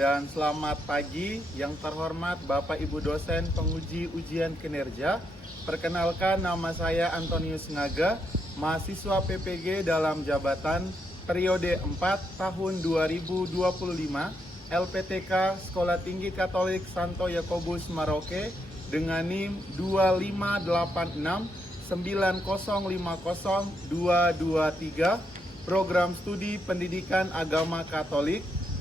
dan selamat pagi yang terhormat Bapak Ibu dosen penguji ujian kinerja. Perkenalkan, nama saya Antonius Ngaga, mahasiswa PPG dalam jabatan periode 4 tahun 2025 LPTK Sekolah Tinggi Katolik Santo Yakobus Maroke dengan NIM 25869050223 program studi pendidikan agama Katolik.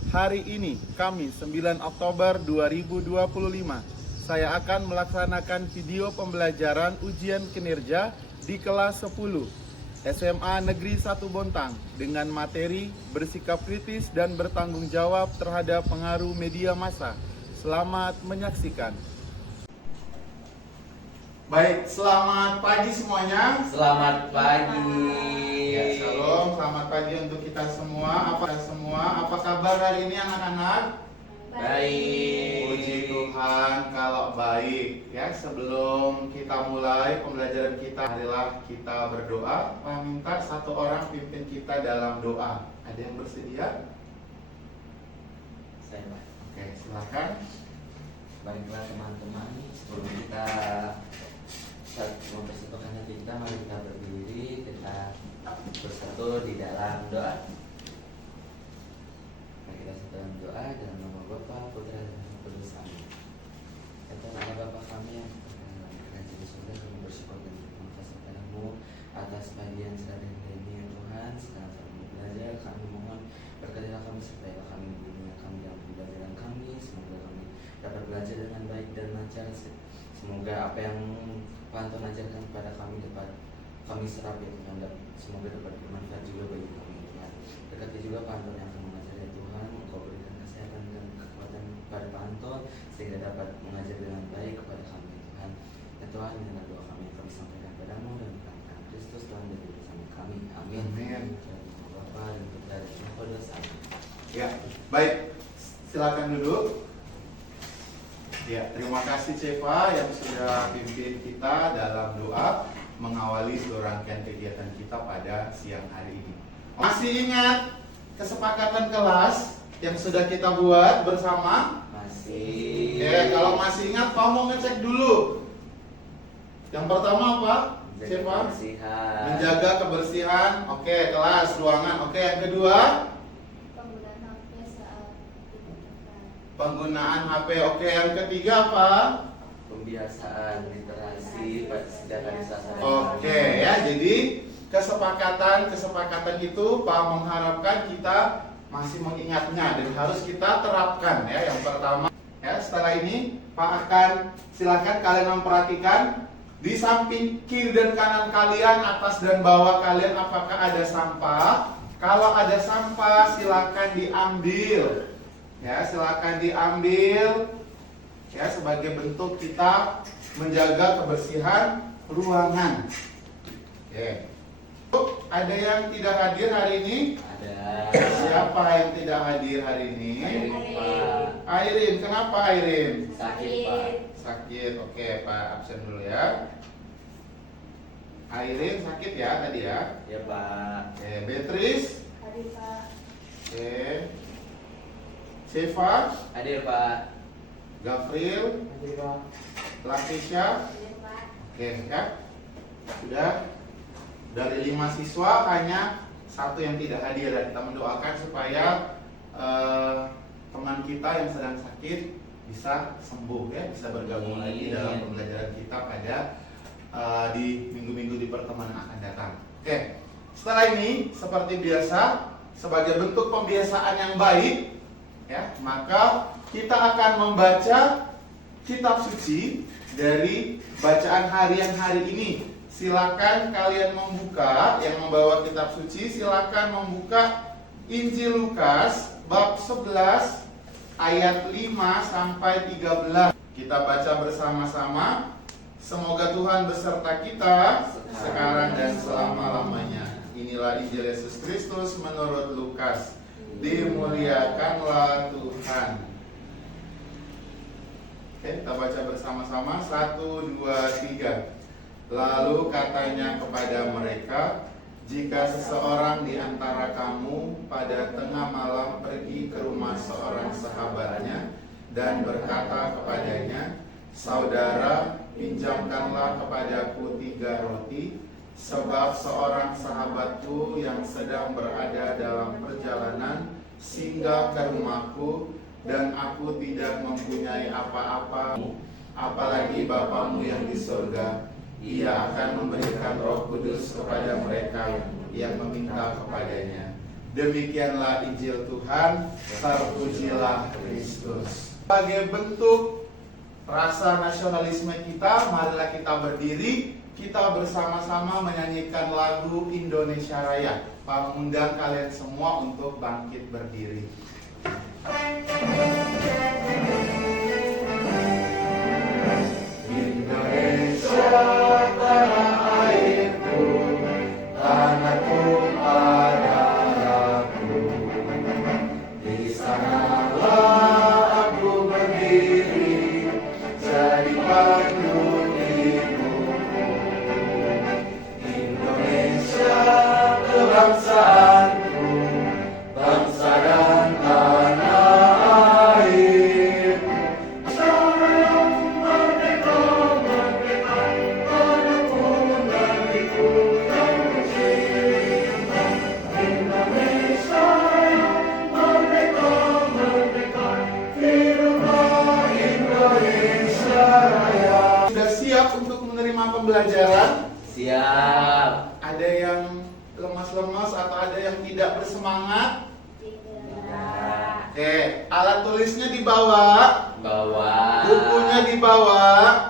Hari ini, Kamis 9 Oktober 2025, saya akan melaksanakan video pembelajaran ujian kinerja di kelas 10 SMA Negeri 1 Bontang dengan materi bersikap kritis dan bertanggung jawab terhadap pengaruh media massa. Selamat menyaksikan. Baik, selamat pagi semuanya. Selamat pagi. Ya, shalom, selamat pagi untuk kita semua. Apa kabar hari ini anak-anak? Baik. Puji Tuhan kalau baik. Ya, sebelum kita mulai pembelajaran kita, marilah kita berdoa. Minta satu orang pimpin kita dalam doa. Ada yang bersedia? Saya Pak. Oke, silakan. Baiklah teman-teman, sebelum kita mempersatukan hati kita, mari kita berdiri, kita bersatu di dalam doa. Mari kita bersatu dalam doa dalam nama Bapa, Putra, dan Roh Kudus. Amin. Ya Tuhan Allah Bapa kami yang dalam kerajaan di surga, kami bersyukur dan berterima kasih kepadamu atas pagi yang sedang ini ya Tuhan. Sekarang saat kami belajar, kami mohon berkatilah kami, sertailah kami bimbinglah kami dalam pembelajaran kami. Semoga kami dapat belajar dengan baik dan lancar. Semoga apa yang Tuhan ajarkan kepada kami dapat kami serap ya Tuhan, dan semoga dapat bermanfaat juga bagi kami ya Tuhan. Berkati juga Pak Anton yang akan mengajar ya Tuhan, Engkau berikan kesehatan dan kekuatan kepada Pak Anton sehingga dapat mengajar dengan baik kepada kami ya Tuhan. Ya Tuhan, inilah doa kami yang kami sampaikan padamu dan berkat Kristus Tuhan dan bersama kami. Amin. Amin. Bapa dan Putra dan Roh Kudus. Amin. Ya, baik. Silakan duduk. Ya, terima kasih Ceva yang sudah pimpin kita dalam doa mengawali seluruh rangkaian kegiatan kita pada siang hari ini. Masih ingat kesepakatan kelas yang sudah kita buat bersama? Masih. Oke, kalau masih ingat, kamu mau ngecek dulu. Yang pertama apa? Ceva? Kebersihan. Menjaga kebersihan. Oke, kelas, ruangan. Oke, yang kedua? Penggunaan HP. Oke, yang ketiga apa? Pembiasaan literasi sejak hari Selasa. Oke, ya. Jadi kesepakatan itu Pak mengharapkan kita masih mengingatnya dan harus kita terapkan ya. Yang pertama, ya, setelah ini Pak akan silakan kalian memperhatikan di samping kiri dan kanan kalian, atas dan bawah kalian, apakah ada sampah? Kalau ada sampah silakan diambil. Ya, silakan diambil ya, sebagai bentuk kita menjaga kebersihan ruangan. Oke. Ada yang tidak hadir hari ini? Ada. Siapa yang tidak hadir hari ini? Pak. Airin. Kenapa Airin? Sakit Pak. Sakit. Oke, Pak absen dulu ya. Airin sakit ya tadi ya? Ya Pak. Oke, Beatrice. Hadir Pak. Oke. Seva, Hadir Pak. Gafril, Hadir Pak. Latisha. Hadir Pak. Oke ya. Sudah. Dari 5 siswa hanya 1 yang tidak hadir. Dan kita mendoakan supaya teman kita yang sedang sakit bisa sembuh ya, bisa bergabung lagi dalam pembelajaran kita pada di minggu-minggu di pertemuan akan datang. Oke. Setelah ini seperti biasa, sebagai bentuk pembiasaan yang baik ya, maka kita akan membaca kitab suci dari bacaan harian hari ini. Silakan kalian membuka, yang membawa kitab suci silakan membuka Injil Lukas bab 11 ayat 5 sampai 13. Kita baca bersama-sama. Semoga Tuhan beserta kita sekarang dan selama-lamanya. Inilah Injil Yesus Kristus menurut Lukas. Dimuliakanlah Tuhan. Oke, kita baca bersama-sama. 1, 2, 3. Lalu katanya kepada mereka, jika seseorang di antara kamu pada tengah malam pergi ke rumah seorang sahabatnya dan berkata kepadanya, "Saudara, pinjamkanlah kepadaku 3 roti, sebab seorang sahabatku yang sedang berada dalam perjalanan singgah ke rumahku, dan aku tidak mempunyai apa-apa. Apalagi Bapamu yang di surga, Ia akan memberikan Roh Kudus kepada mereka yang meminta kepadanya." Demikianlah Injil Tuhan, terpujilah Kristus. Sebagai bentuk rasa nasionalisme kita, marilah kita berdiri, kita bersama-sama menyanyikan lagu Indonesia Raya. Pak mengundang kalian semua untuk bangkit berdiri. Indonesia tanah airku, tanahku adalah di sanalah aku berdiri, jadi pandu hidupku. Indonesia kebangsaanku, bangsa dan tanah air. Sayang merdeka, merdeka, tanahku negeriku yang tercinta. Indonesia merdeka, merdeka, hiduplah Indonesia Raya. Sudah siap untuk menerima pembelajaran? Siap. Ada yang lemas-lemas atau ada yang tidak bersemangat? Tidak. Oke, alat tulisnya dibawa, Bawa. bukunya dibawa,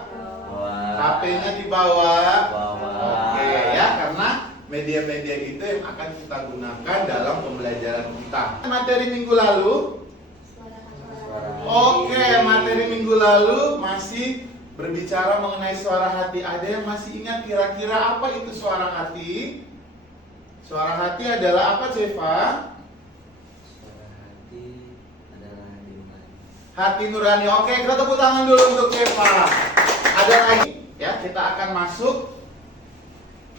Bawa. HP-nya dibawa. Bawa. Oke ya, karena media-media itu yang akan kita gunakan dalam pembelajaran kita. Materi minggu lalu, oke, materi minggu lalu masih berbicara mengenai suara hati. Ada yang masih ingat kira-kira apa itu suara hati? Suara hati adalah apa, Ceva? Suara hati adalah hati nurani. Hati nurani. Oke, kita tepuk tangan dulu untuk Ceva. Ada lagi ya, kita akan masuk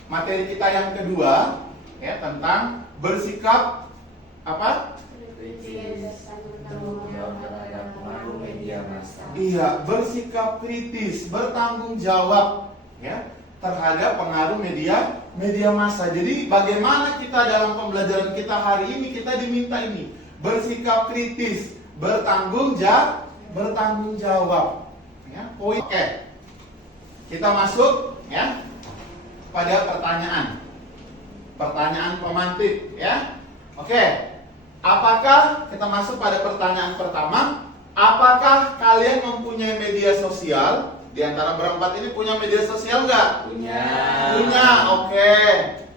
materi kita yang kedua ya, tentang bersikap apa? Tanggung jawab terhadap pengaruh media massa. Iya, bersikap kritis, bertanggung jawab ya terhadap pengaruh media massa. Jadi bagaimana kita dalam pembelajaran kita hari ini, kita diminta ini bersikap kritis, bertanggung jawab. Ya, oke. Kita masuk ya pada pertanyaan pemantik ya. Oke. Apakah kita masuk pada pertanyaan pertama? Apakah kalian mempunyai media sosial? Di antara berempat ini punya media sosial nggak? Punya. Punya, oke.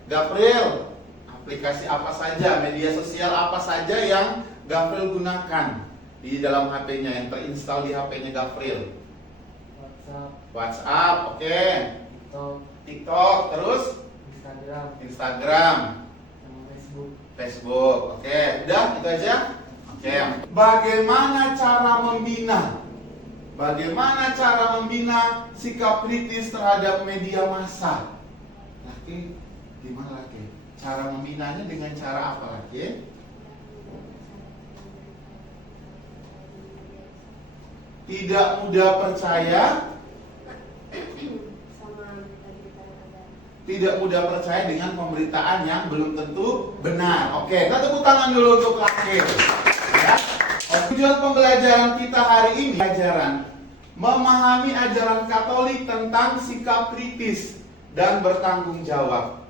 Gabriel, aplikasi apa saja, media sosial apa saja yang Gabriel gunakan di dalam HP-nya, yang terinstal di HP-nya Gabriel? WhatsApp, oke. TikTok, terus Instagram, Facebook, oke. Udah, itu aja. Oke. Bagaimana cara membina? Bagaimana cara membina sikap kritis terhadap media massa? Laki, gimana laki? Cara membinanya dengan cara apa laki? Tidak mudah percaya. Tidak mudah percaya dengan pemberitaan yang belum tentu benar. Oke, kita tepuk tangan dulu untuk laki. Ya. Tujuan pembelajaran kita hari ini, pelajaran memahami ajaran Katolik tentang sikap kritis dan bertanggung jawab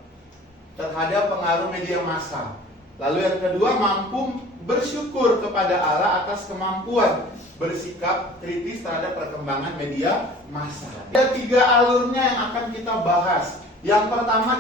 terhadap pengaruh media massa. Lalu yang kedua, mampu bersyukur kepada Allah atas kemampuan bersikap kritis terhadap perkembangan media massa. Ada 3 alurnya yang akan kita bahas. Yang pertama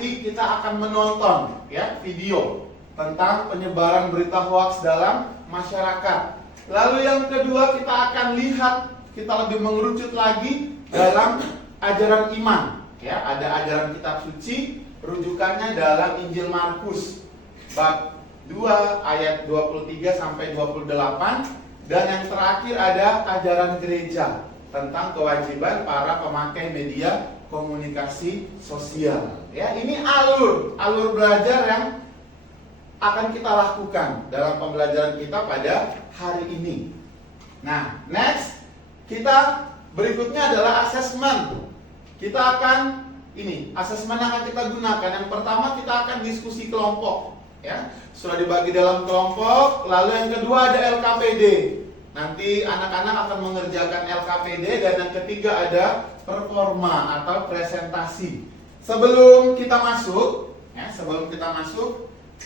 kita akan menonton ya video tentang penyebaran berita hoaks dalam masyarakat. Lalu yang kedua kita akan lihat, kita lebih mengerucut lagi dalam ajaran iman. Ya, ada ajaran kitab suci, rujukannya dalam Injil Markus bab 2 ayat 23 sampai 28, dan yang terakhir ada ajaran gereja. tentang kewajiban para pemakai media komunikasi sosial. Ya, ini alur belajar yang akan kita lakukan dalam pembelajaran kita pada hari ini. Nah, next kita berikutnya adalah asesmen. Kita akan asesmen yang akan kita gunakan. Yang pertama kita akan diskusi kelompok. Ya, sudah dibagi dalam kelompok. Lalu yang kedua ada LKPD. Nanti anak-anak akan mengerjakan LKPD dan yang ketiga ada performa atau presentasi. Sebelum kita masuk,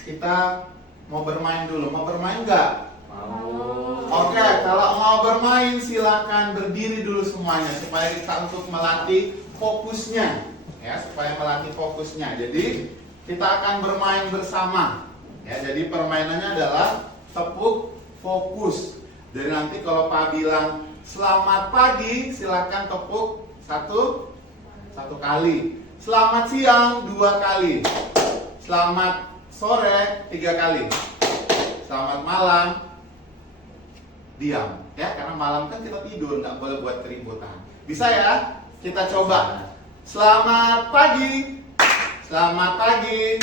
kita mau bermain dulu. Mau bermain nggak? Mau. Oke, kalau mau bermain silakan berdiri dulu semuanya supaya kita untuk melatih fokusnya. Ya, supaya melatih fokusnya. Jadi kita akan bermain bersama. Ya, jadi permainannya adalah tepuk fokus. Jadi nanti kalau Pak bilang selamat pagi, silakan tepuk satu kali. Selamat siang 2 kali. Selamat sore 3 kali. Selamat malam diam. Ya, karena malam kan kita tidur, nggak boleh buat keributan. Bisa ya? Kita coba. Selamat pagi. Selamat pagi.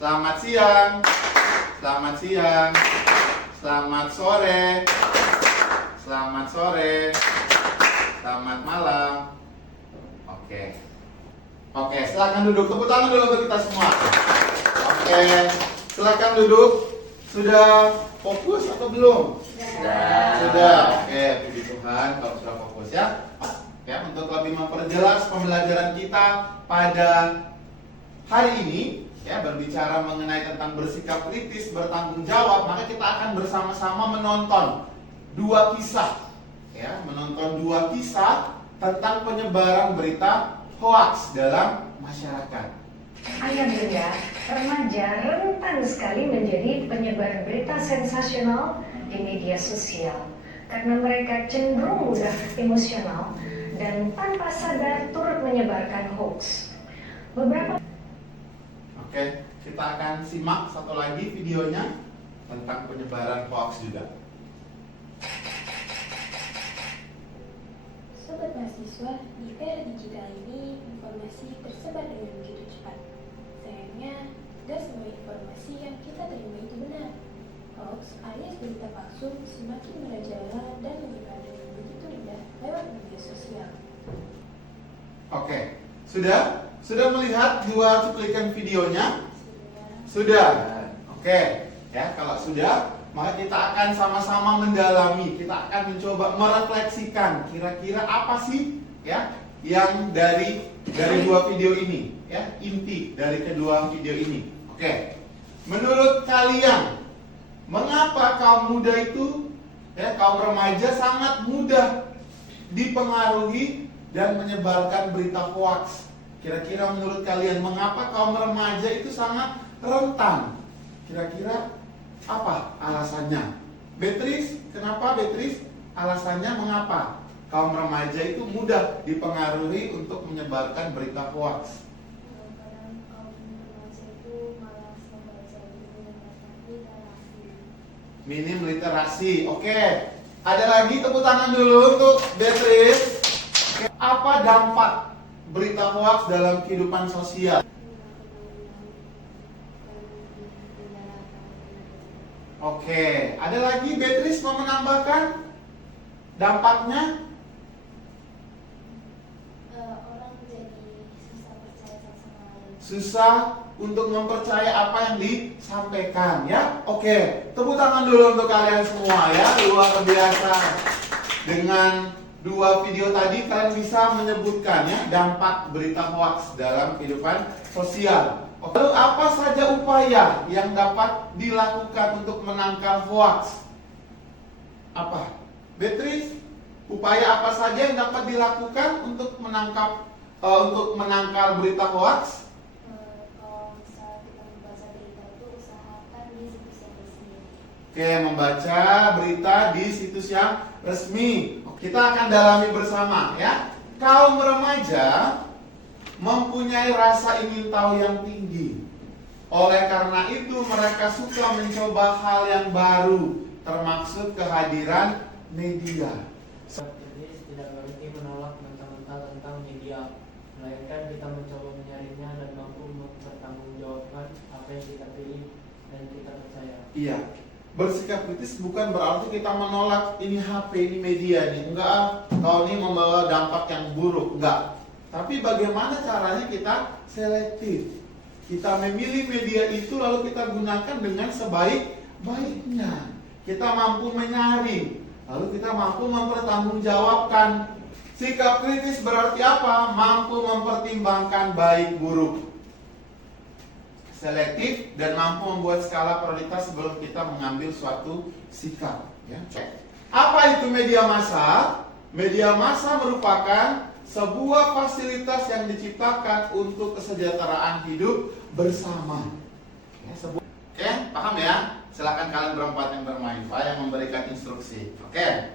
Selamat siang. Selamat siang. Selamat sore. Selamat sore. Selamat malam. Oke, silakan duduk. Tepuk tangan dulu untuk kita semua. Oke, silakan duduk. Sudah fokus atau belum? Sudah. Oke, puji Tuhan kalau sudah fokus ya. Ya, untuk lebih memperjelas pembelajaran kita pada hari ini, ya, berbicara mengenai tentang bersikap kritis, bertanggung jawab, maka kita akan bersama-sama menonton 2 kisah, ya, menonton 2 kisah tentang penyebaran berita hoaks dalam masyarakat. Ayah bunda, remaja rentan sekali menjadi penyebar berita sensasional di media sosial karena mereka cenderung mudah emosional dan tanpa sadar turut menyebarkan hoax. Oke, kita akan simak satu lagi videonya tentang penyebaran hoax juga. Sobat mahasiswa, di era digital ini informasi tersebar dengan begitu cepat. Sayangnya, tidak semua informasi yang kita terima itu benar. Hoax alias berita palsu semakin merajalela dan menyebar dengan begitu mudah lewat media sosial. Oke, sudah melihat 2 cuplikan videonya? Sudah. Oke, ya, kalau sudah, maka kita akan sama-sama mendalami, kita akan mencoba merefleksikan kira-kira apa sih, ya, yang dari 2 video ini, ya, inti dari kedua video ini. Oke, menurut kalian, mengapa kaum muda itu, ya, kaum remaja sangat mudah dipengaruhi dan menyebarkan berita hoaks? Kira-kira menurut kalian, mengapa kaum remaja itu sangat rentan? Kira-kira apa alasannya? Beatrice, kenapa Beatrice? Alasannya mengapa kaum remaja itu mudah dipengaruhi untuk menyebarkan berita hoaks? Kadang kaum remaja itu malas membaca buku literasi. Minim literasi. Oke. Ada lagi, tepuk tangan dulu untuk Beatrice. Oke. Apa dampak berita hoaks dalam kehidupan sosial? Oke, ada lagi Beatrice mau menambahkan dampaknya? Orang jadi susah percaya satu sama lain. Susah untuk mempercayai apa yang disampaikan, ya. Oke, tepuk tangan dulu untuk kalian semua, ya. Luar biasa. Dengan 2 video tadi kalian bisa menyebutkan, ya, dampak berita hoaks dalam kehidupan sosial. Lalu apa saja upaya yang dapat dilakukan untuk menangkal hoaks? Apa? Beatrice, upaya apa saja yang dapat dilakukan untuk menangkal berita hoaks? Kalau misalnya kita membaca berita itu usahakan di situs yang resmi. Oke, membaca berita di situs yang resmi. Kita akan dalami bersama, ya. Kaum remaja mempunyai rasa ingin tahu yang tinggi. Oleh karena itu mereka suka mencoba hal yang baru, termaksud kehadiran media. Kritis tidak berarti menolak mentah-mentah tentang media, melainkan kita mencoba menyaringnya dan mampu mempertanggungjawabkan apa yang kita pilih dan kita percaya. Iya, bersikap kritis bukan berarti kita menolak ini HP, ini media nih. Enggak, kalau ini membawa dampak yang buruk, enggak. Tapi bagaimana caranya kita selektif. Kita memilih media itu lalu kita gunakan dengan sebaik-baiknya. Kita mampu menyaring, lalu kita mampu mempertanggungjawabkan. Sikap kritis berarti apa? Mampu mempertimbangkan baik buruk, selektif, dan mampu membuat skala prioritas sebelum kita mengambil suatu sikap. Ya. Apa itu media massa? Media massa merupakan sebuah fasilitas yang diciptakan untuk kesejahteraan hidup bersama. Ya, Oke, paham ya? Silakan kalian berempat yang bermain, Pak yang memberikan instruksi. Oke,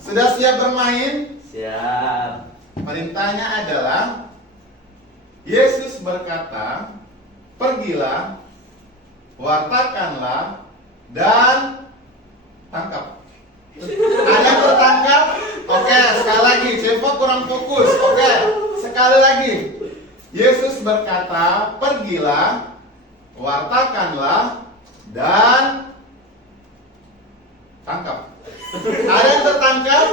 sudah siap bermain? Siap. Perintahnya adalah Yesus berkata, pergilah, wartakanlah, dan tangkap. Ada yang tertangkap? Oke, sekali lagi, Cepo kurang fokus. Oke, sekali lagi. Yesus berkata, pergilah, wartakanlah, dan tangkap. Ada yang tertangkap?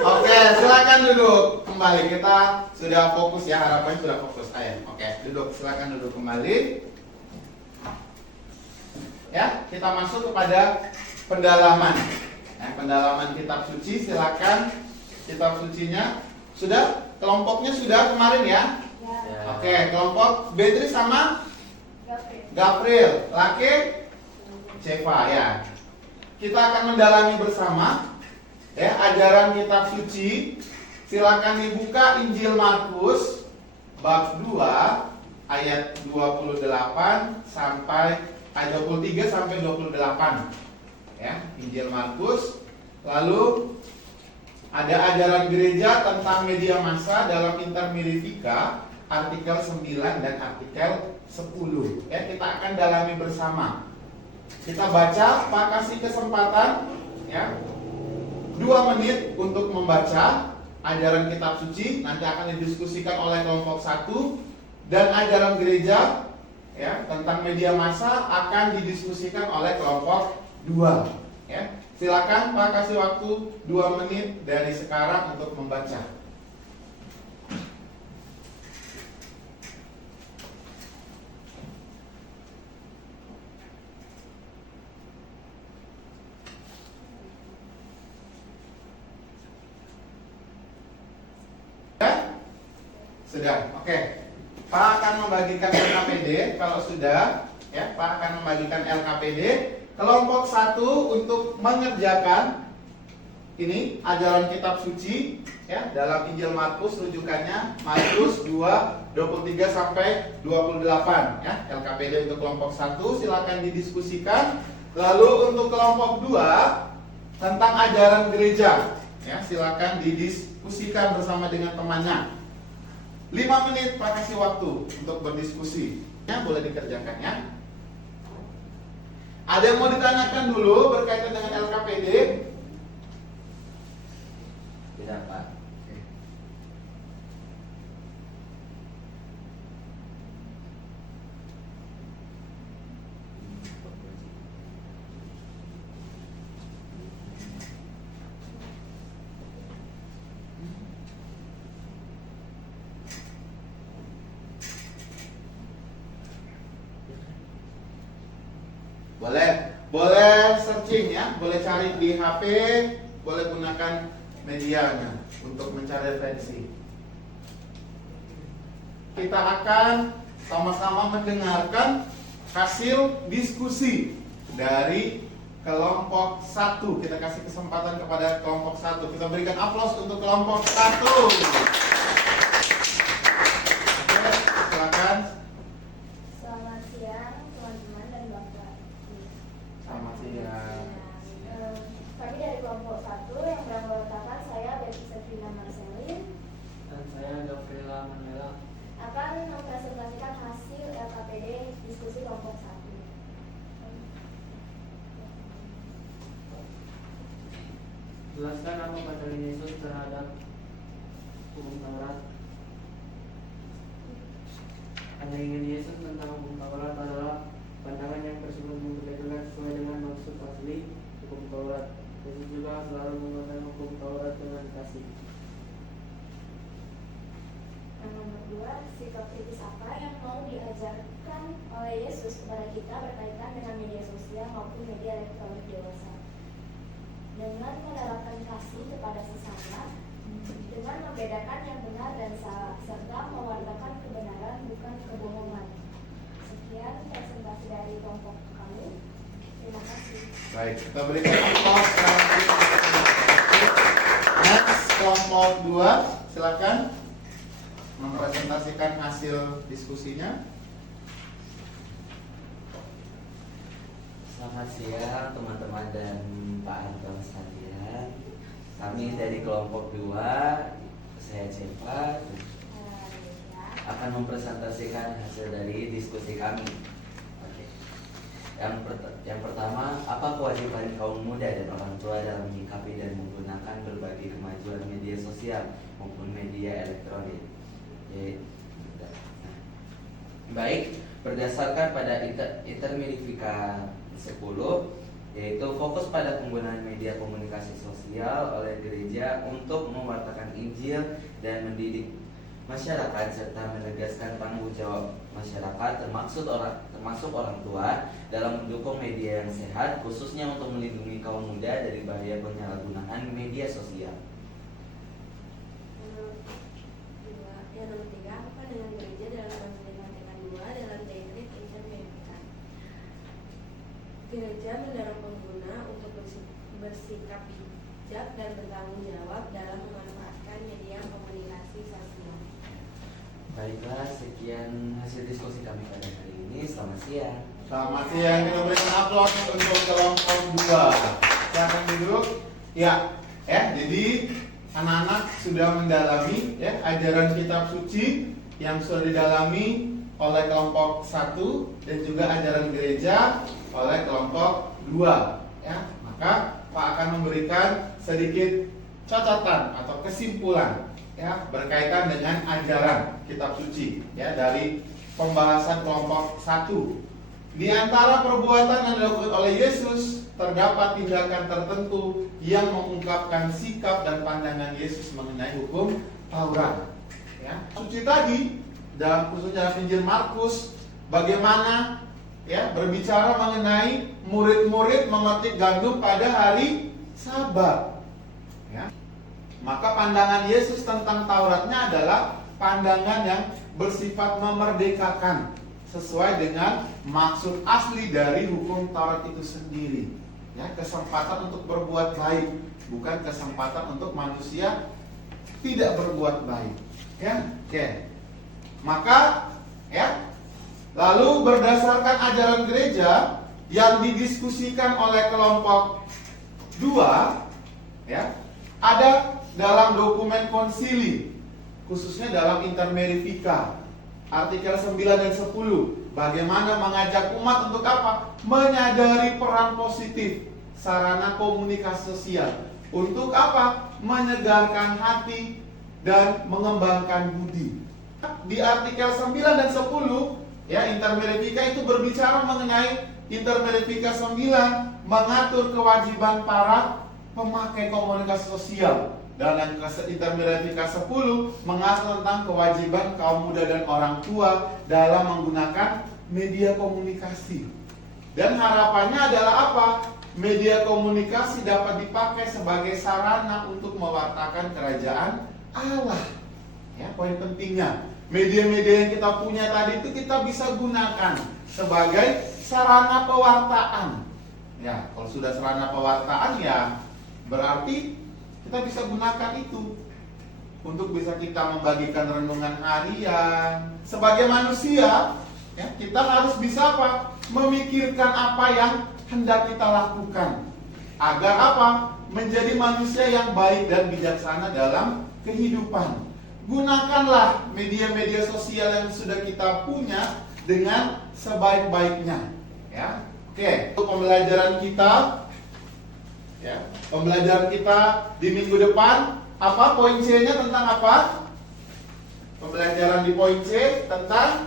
Oke, silakan duduk kembali. Kita sudah fokus ya, harapannya sudah fokus. Ayo, oke, duduk. Silakan duduk kembali. Ya, kita masuk kepada pendalaman. Pendalaman kitab suci, silakan. Kitab sucinya sudah, kelompoknya sudah kemarin ya. Ya. Oke, kelompok Beatrice sama Gabriel. Gabriel, laki Ceva ya. Kita akan mendalami bersama ya ajaran kitab suci. Silakan dibuka Injil Markus bab 2 ayat 28 sampai ayat 23 sampai 28. Ya, Injil Markus. Lalu ada ajaran gereja tentang media massa dalam Intermediatica artikel 9 dan artikel 10. Ya, kita akan dalami bersama. Kita baca, Pak kasih kesempatan ya 2 menit untuk membaca ajaran kitab suci, nanti akan didiskusikan oleh kelompok 1, dan ajaran gereja ya tentang media massa akan didiskusikan oleh kelompok 2 ya. Silakan Pak kasih waktu 2 menit dari sekarang untuk membaca. Sudah, oke. Pak akan membagikan LKPD. Kalau sudah, ya, Pak akan membagikan LKPD. Kelompok 1 untuk mengerjakan ini ajaran kitab suci, ya, dalam Injil Markus rujukannya Markus 2:23 sampai 28, ya. LKPD untuk kelompok 1 silakan didiskusikan. Lalu untuk kelompok 2 tentang ajaran gereja, ya, silakan didiskusikan bersama dengan temannya. 5 menit Pak kasih waktu untuk berdiskusi. Ya, boleh dikerjakan ya. Ada yang mau ditanyakan dulu berkaitan dengan LKPD? Tidak, Pak. Boleh searching ya, boleh cari di HP, boleh gunakan medianya untuk mencari referensi. Kita akan sama-sama mendengarkan hasil diskusi dari kelompok 1. Kita kasih kesempatan kepada kelompok 1. Kita berikan aplaus untuk kelompok 1. Oke, silakan. Selamat siang teman-teman dan Bapak. Selamat siang. Kami dari kelompok 1 yang beranggotakan saya Beatrice Sabrina Marcelin Dan saya Gabriela Manuela. akan mempresentasikan hasil LKPD diskusi kelompok 1. Jelaskan Pesan apa pandangan Yesus terhadap hukum Taurat? Pandangan Yesus tentang hukum Taurat adalah pandangan yang bersifat membedakan sesuai dengan maksud asli hukum Taurat. Yesus juga selalu menggunakan hukum Taurat dengan kasih. Yang nomor 2, sikap kritis apa yang mau diajarkan oleh Yesus kepada kita berkaitan dengan media sosial maupun media elektronik dewasa. Dengan menerapkan kasih kepada sesama, dengan membedakan yang benar dan salah, serta mewartakan kebenaran bukan kebohongan. Sekian presentasi dari kelompok kami. Terima kasih. Baik, kita berikan aplaus. Next, kelompok 2, silakan mempresentasikan hasil diskusinya. Selamat siang teman-teman dan Pak Anton sekalian. Kami dari kelompok 2, saya Cepat, akan mempresentasikan hasil dari diskusi kami. Oke. Yang pertama, apa kewajiban kaum muda dan orang tua dalam menyikapi dan menggunakan berbagai kemajuan media sosial maupun media elektronik? Baik, berdasarkan pada Intermedivika 10, yaitu fokus pada penggunaan media komunikasi sosial oleh gereja untuk mewartakan Injil dan mendidik masyarakat serta menegaskan tanggung jawab masyarakat termasuk orang tua dalam mendukung media yang sehat, khususnya untuk melindungi kaum muda dari bahaya penyalahgunaan media sosial. Yang nomor 3, apa dengan gereja dalam Vatikan II dalam Decret Intermedivika? Gereja mendorong pengguna untuk bersikap bijak dan bertanggung jawab dalam memanfaatkan media komunikasi sosial. Baiklah, sekian hasil diskusi kami pada hari ini. Selamat siang. Selamat siang, kita berikan aplaus untuk kelompok 2. Silakan duduk. Ya, jadi anak-anak sudah mendalami ajaran kitab suci yang sudah didalami oleh kelompok 1 dan juga ajaran gereja oleh kelompok 2. Maka Pak akan memberikan sedikit catatan atau kesimpulan berkaitan dengan ajaran kitab suci dari pembahasan kelompok 1. Di antara perbuatan yang dilakukan oleh Yesus terdapat tindakan tertentu yang mengungkapkan sikap dan pandangan Yesus mengenai hukum Taurat. Suci tadi dalam khususnya Injil Markus bagaimana berbicara mengenai murid-murid memetik gandum pada hari Sabat. Maka pandangan Yesus tentang Tauratnya adalah pandangan yang bersifat memerdekakan sesuai dengan maksud asli dari hukum Taurat itu sendiri. Kesempatan untuk berbuat baik, bukan kesempatan untuk manusia tidak berbuat baik. Maka lalu berdasarkan ajaran gereja yang didiskusikan oleh kelompok 2 ada dalam dokumen konsili, khususnya dalam Intermedivika artikel 9 dan 10, bagaimana mengajak umat untuk apa? Menyadari peran positif sarana komunikasi sosial. Untuk apa? Menyegarkan hati dan mengembangkan budi. Di artikel 9 dan 10 Intermedivika itu berbicara mengenai Intermedivika 9 mengatur kewajiban para pemakai komunikasi sosial. Dan Intermedivika 10 mengatur tentang kewajiban kaum muda dan orang tua dalam menggunakan media komunikasi. Dan harapannya adalah apa? Media komunikasi dapat dipakai sebagai sarana untuk mewartakan kerajaan Allah. Poin pentingnya, media-media yang kita punya tadi itu kita bisa gunakan sebagai sarana pewartaan. Kalau sudah sarana pewartaan berarti kita bisa gunakan itu untuk bisa kita membagikan renungan harian. Sebagai manusia, kita harus bisa apa? Memikirkan apa yang hendak kita lakukan agar apa? Menjadi manusia yang baik dan bijaksana dalam kehidupan. Gunakanlah media-media sosial yang sudah kita punya dengan sebaik-baiknya. Untuk pembelajaran kita Ya, pembelajaran kita di minggu depan apa? Poin C-nya tentang apa? Pembelajaran di poin C tentang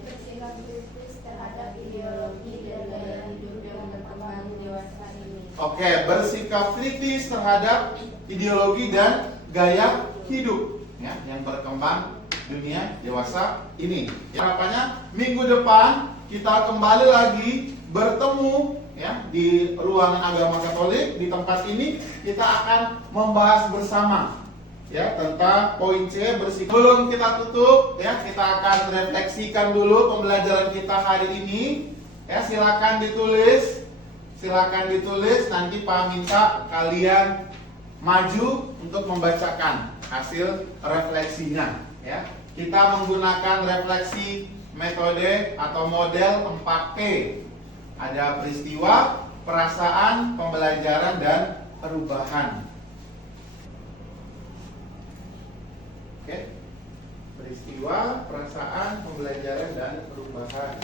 bersikap kritis terhadap ideologi dan gaya hidup yang berkembang dewasa ini. Oke, bersikap kritis terhadap ideologi dan gaya hidup ya, yang berkembang dunia dewasa ini. Harapannya minggu depan kita kembali lagi bertemu ya di ruangan agama Katolik. Di tempat ini kita akan membahas bersama ya tentang poin C, bersikap. Sebelum kita tutup ya, kita akan refleksikan dulu pembelajaran kita hari ini ya. Silakan ditulis, nanti Pak minta kalian maju untuk membacakan hasil refleksinya ya. Kita menggunakan refleksi metode atau model 4P. Ada peristiwa, perasaan, pembelajaran, dan perubahan. Oke. Peristiwa, perasaan, pembelajaran, dan perubahan.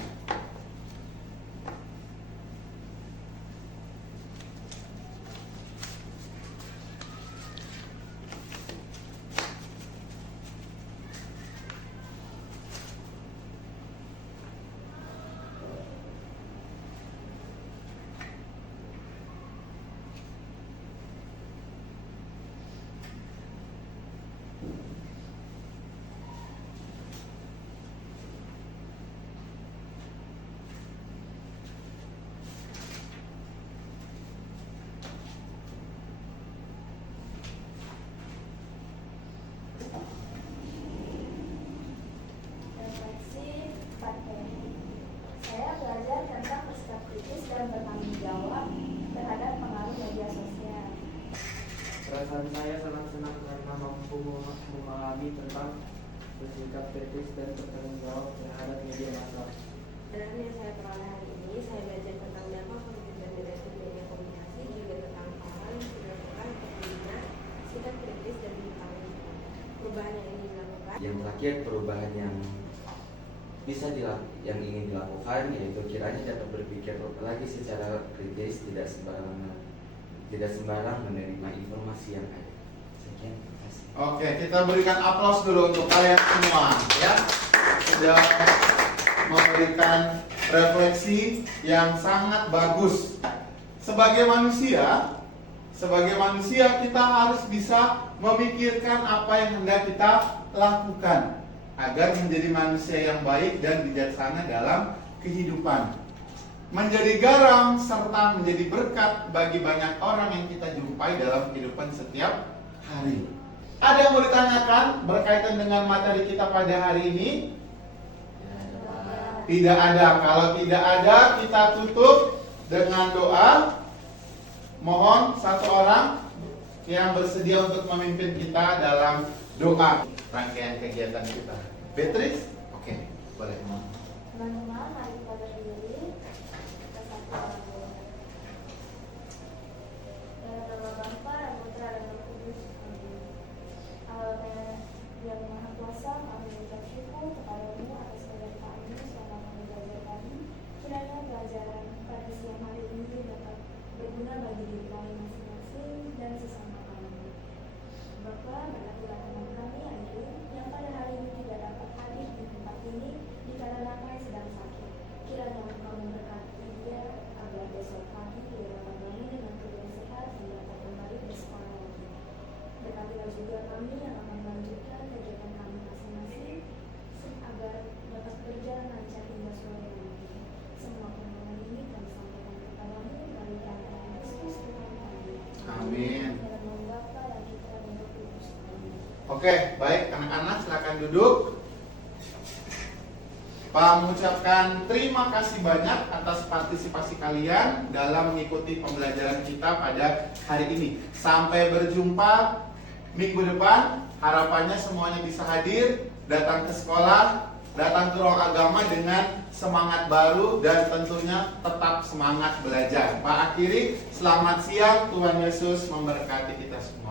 Refleksi 4P. Saya belajar tentang bersikap kritis dan bertanggung jawab terhadap pengaruh media sosial. Perasaan saya sangat senang karena mampu memahami tentang bersikap kritis dan bertanggung jawab terhadap media massa. Dan yang saya peroleh hari ini, saya belajar tentang dampak positif dan negatif media komunikasi, juga tentang hal-hal yang dilakukan untuk membina sikap kritis dan bertanggung jawab. Perubahan yang ingin dilakukan. Yang terakhir, perubahan yang yang ingin dilakukan yaitu kiranya dapat berpikir lagi secara kritis, tidak sembarang menerima informasi yang ada. Sekian, terima kasih. Oke, kita berikan aplaus dulu untuk kalian semua ya. Sudah memberikan refleksi yang sangat bagus. Sebagai manusia kita harus bisa memikirkan apa yang hendak kita lakukan agar menjadi manusia yang baik dan bijaksana dalam kehidupan. Menjadi garam serta menjadi berkat bagi banyak orang yang kita jumpai dalam kehidupan setiap hari. Ada yang mau ditanyakan berkaitan dengan materi kita pada hari ini? Tidak ada. Kalau tidak ada, kita tutup dengan doa. Mohon satu orang yang bersedia untuk memimpin kita dalam doa rangkaian kegiatan kita. Beatrice? Oke, boleh. Teman-teman, mari kita berdiri. Kita satu orang dulu. Dalam nama Bapa dan Putra dan Roh Kudus. Amin. Allah yang Maha Kuasa, kami mengucap syukur kepadamu atas penyertaan-Mu selama kami belajar tadi. Kiranya pelajaran pada siang hari ini dapat berguna bagi diri kami masing-masing dan sesama kami. Bapa, berkatilah teman kami yang pada hari ini tidak dapat hadir di tempat ini dikarenakan sedang sakit. Kiranya Engkau memberkati dia agar besok pagi dia dapat bangun dengan tubuh sehat dan dapat kembali bersekolah lagi. Berkatilah juga kami yang akan melanjutkan kegiatan kami masing-masing agar dapat berjalan lancar hingga sore nanti. Semua permohonan ini kami sampaikan kepadamu melalui perantara Kristus Tuhan kami. Amin. Dalam nama Bapa dan Putra dan Roh Kudus. Amin. Oke, baik anak-anak silakan duduk. Pak mengucapkan terima kasih banyak atas partisipasi kalian dalam mengikuti pembelajaran kita pada hari ini. Sampai berjumpa minggu depan. Harapannya semuanya bisa hadir, datang ke sekolah, datang ke ruang agama dengan semangat baru dan tentunya tetap semangat belajar. Pak akhiri, selamat siang, Tuhan Yesus memberkati kita semua.